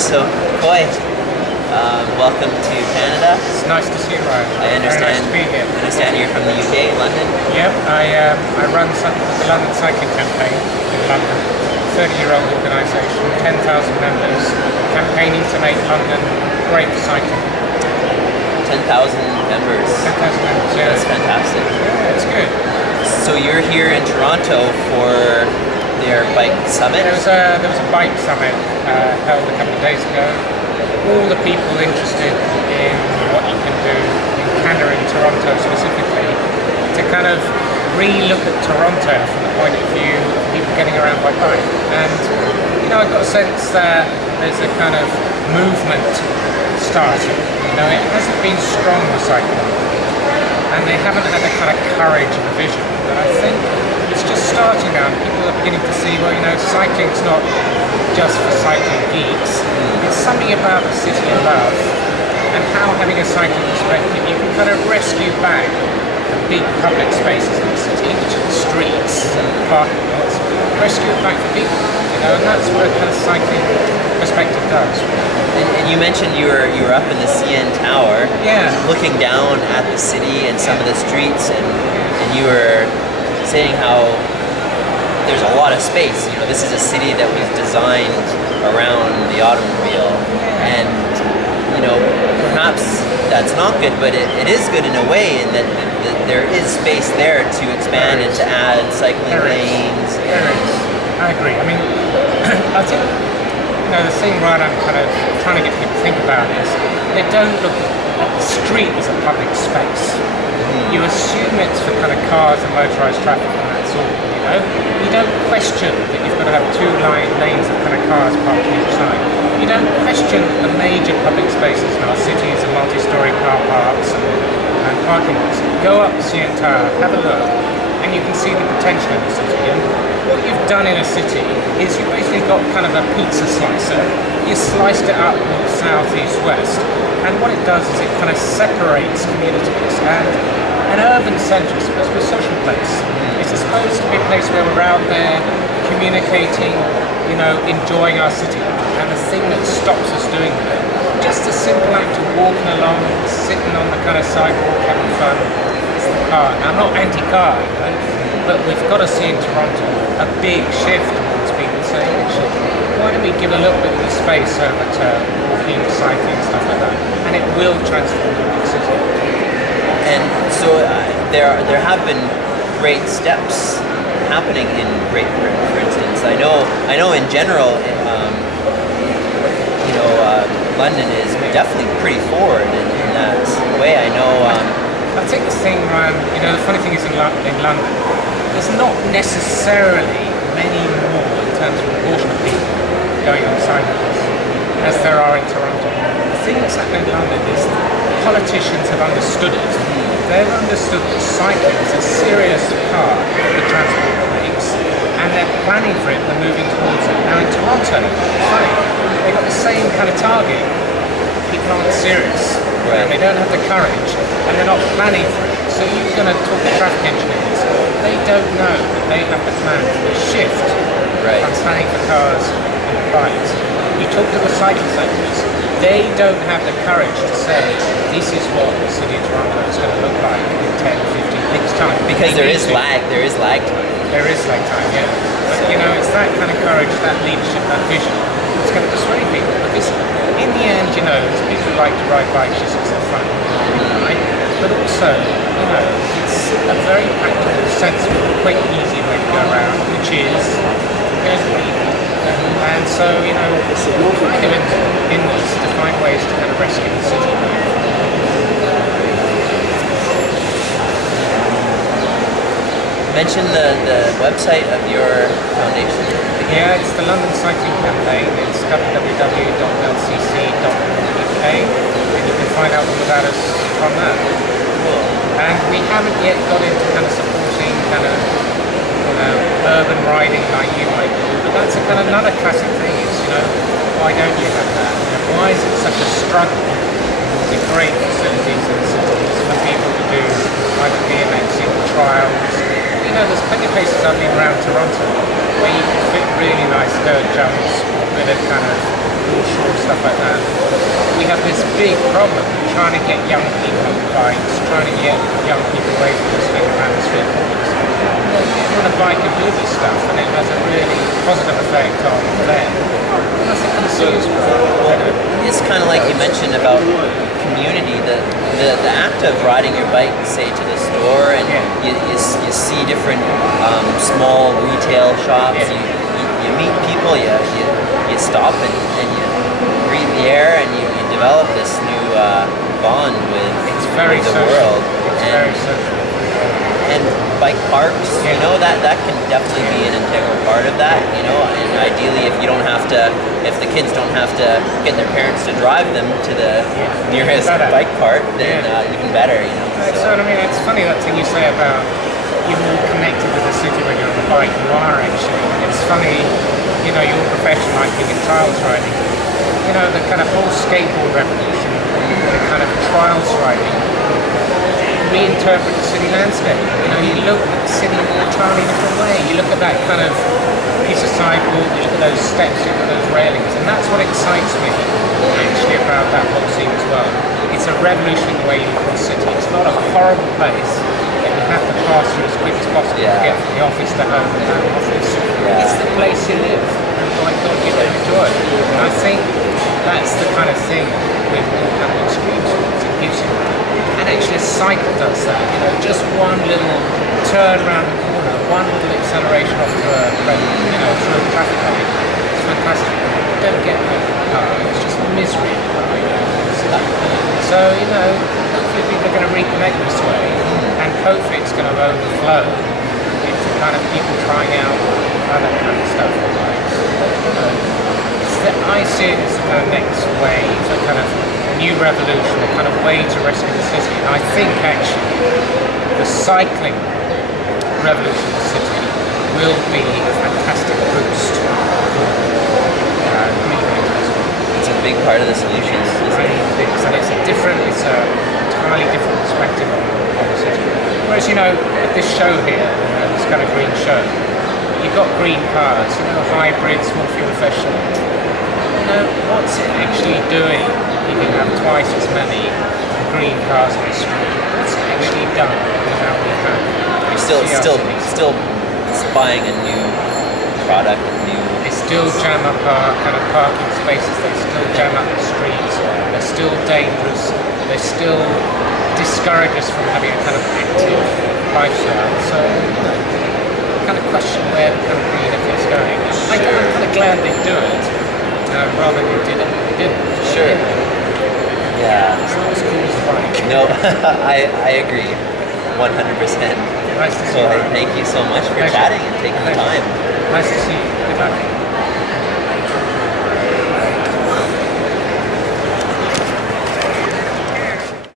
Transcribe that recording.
So, Koy, welcome to Canada. It's nice to see you, Ryan. I understand. Very nice to be here. I understand you're from the UK, London. Yep, I run the London Cycling Campaign in London. 30-year-old organisation, 10,000 members, campaigning to make London great for cycling. 10,000 members. 10,000 members, yeah. That's fantastic. Yeah, it's good. So you're here in Toronto for their bike summit? There was a bike summit held a couple of days ago. All the people interested in what you can do in Canada and Toronto specifically to kind of re-look at Toronto from the point of view of people getting around by bike. And, I got a sense that there's a kind of movement starting. It hasn't been strong with cycling, and they haven't had the kind of courage and vision. But I think it's just starting now, and people are beginning to see, cycling's not just for cycling geeks. It's something about the city of love, and how having a cycling perspective, you can kind of rescue back the big public spaces in the city, which are the streets and parking lots, rescue it back for people, and that's what a kind of cycling perspective does. And you mentioned you were up in the CN Tower, yeah, looking down at the city and some of the streets, and you were saying how there's a lot of space. This is a city that was designed around the automobile, and perhaps that's not good, but it is good in a way in that there is space there to expand and to add cycling lanes. I agree. I think the thing, right, I'm kind of trying to get people to think about is they don't look at the street as a public space. You assume it's for kind of cars and motorised traffic, and that's all. You don't question that you've got to have two lanes of kind of cars parked on each side. You don't question the major public spaces in our cities and multi-storey car parks and parking lots. Go up the CN Tower, have a look, and you can see the potential in the city. And what you've done in a city is you've basically got kind of a pizza slicer. You sliced it up north, south, east, west, and what it does is it kind of separates communities. And an urban centre is supposed to be a social place. It's supposed to be a place where we're out there communicating, enjoying our city. And the thing that stops us doing that, just a simple act of walking along, sitting on the kind of sidewalk, having fun, is the car. Now, I'm not anti-car, but we've got to see in Toronto a big shift towards people saying, actually, why don't we give a little bit of the space over to walking, cycling, stuff like that, and it will transform the big city. And so there have been great steps happening in Great Britain, for instance. I know in general, London is definitely pretty forward in that way. I know. I think the thing, Ryan, the funny thing is in London, there's not necessarily many more in terms of proportion of people going on cycles as there are in Toronto. The thing that's happening in London is politicians have understood it. They've understood that cycling is a serious part of the transport mix, and they're planning for it, they're moving towards it. Now in Toronto, funny, they've got the same kind of target. People aren't serious, right, and they don't have the courage, and they're not planning for it. So you're going to talk to traffic engineers, they don't know that they have to plan for the shift right from planning for cars and bikes. You talk to the cycle sectors, they don't have the courage to say, this is what the city of Toronto is going to look like in 10, 15 weeks' time. Because there is lag time. There is lag time, yeah. But it's that kind of courage, that leadership, that vision that's going to persuade people. Because in the end, there's people who like to ride bikes just because they're fun, right? But also, it's a very practical, sensible, quick, easy way to go around, which is and so, we're kind of in this to find ways to kind of rescue the city. Mention the website of your foundation. Yeah, it's the London Cycling Campaign. It's www.lcc.uk, and you can find out all about us from that. Cool. And we haven't yet got into kind of supporting kind of urban riding like you might do, but that's another classic thing is, why don't you have that? Why is it such a struggle to create facilities in cities for people to do either BMXing, trials? There's plenty of places I've been around Toronto where you can fit really nice dirt jumps with a kind of North Shore, stuff like that. We have this big problem trying to get young people on bikes, trying to get young people away from just hanging around the street corners. Get on a bike and do this stuff, and it has a really positive effect on them. And I think the city's It's kind of like you mentioned about community, the act of riding your bike, say, to the store, and you see different small retail shops, you meet people, you stop and you breathe the air, and you develop this new bond with the world. It's very social. And bike parks, you know, that can definitely be an integral part of that, you know, and ideally if the kids don't have to get their parents to drive them to the nearest bike park, then even better, you know. So, I mean, it's funny that thing you say about you're more connected with the city when you're on a bike. You are actually. It's funny, you know, your profession, like being in trials riding, you know, the kind of whole skateboard revolution, the kind of trials riding, reinterpret the city landscape. You know, you look at the city in an entirely different way. You look at that kind of piece of sidewalk, you look at those steps, you look at those railings, and that's what excites me actually about that whole scene as well. It's a revolution in the way you look at the city. It's not a horrible place that you have to pass through as quick as possible to get from the office to home and home office. It's the place you live, and my God, you don't enjoy it. And I think that's the kind of thing with all kind of extreme sports. It gives you, and actually a cycle does that. You know, just one little turn around the corner, one little acceleration off to a, you know, through a traffic light. It's fantastic. You don't get that in the car. It's just misery in the car. You know? So, you know, hopefully people are going to reconnect this way, and hopefully it's going to overflow into kind of people trying out other kind of stuff. You know, I see it as the kind of next wave, a kind of new revolution, a kind of way to rescue the city. And I think actually the cycling revolution of the city will be a fantastic boost for green activism. It's a big part of the solution. And it's a entirely different perspective on the city. Whereas, you know, at this show here, this kind of green show, you've got green cars, you know, hybrids, more fuel efficient. You know, what's it actually doing? You can have twice as many green cars on the street. What's it actually done with how we have? You're still buying a new product, They still jam up our kind of parking spaces. They still jam up the streets. They're still dangerous. They still discourage us from having a kind of active lifestyle. So, you know, kind of question where the kind of green is going. I'm kind of glad they do it, rather than they did it. They didn't. Sure. Yeah. It's not as cool as the bike. No, I agree, 100%. Nice to see So you. thank you so much for chatting and taking the time. Nice to see you. Good luck.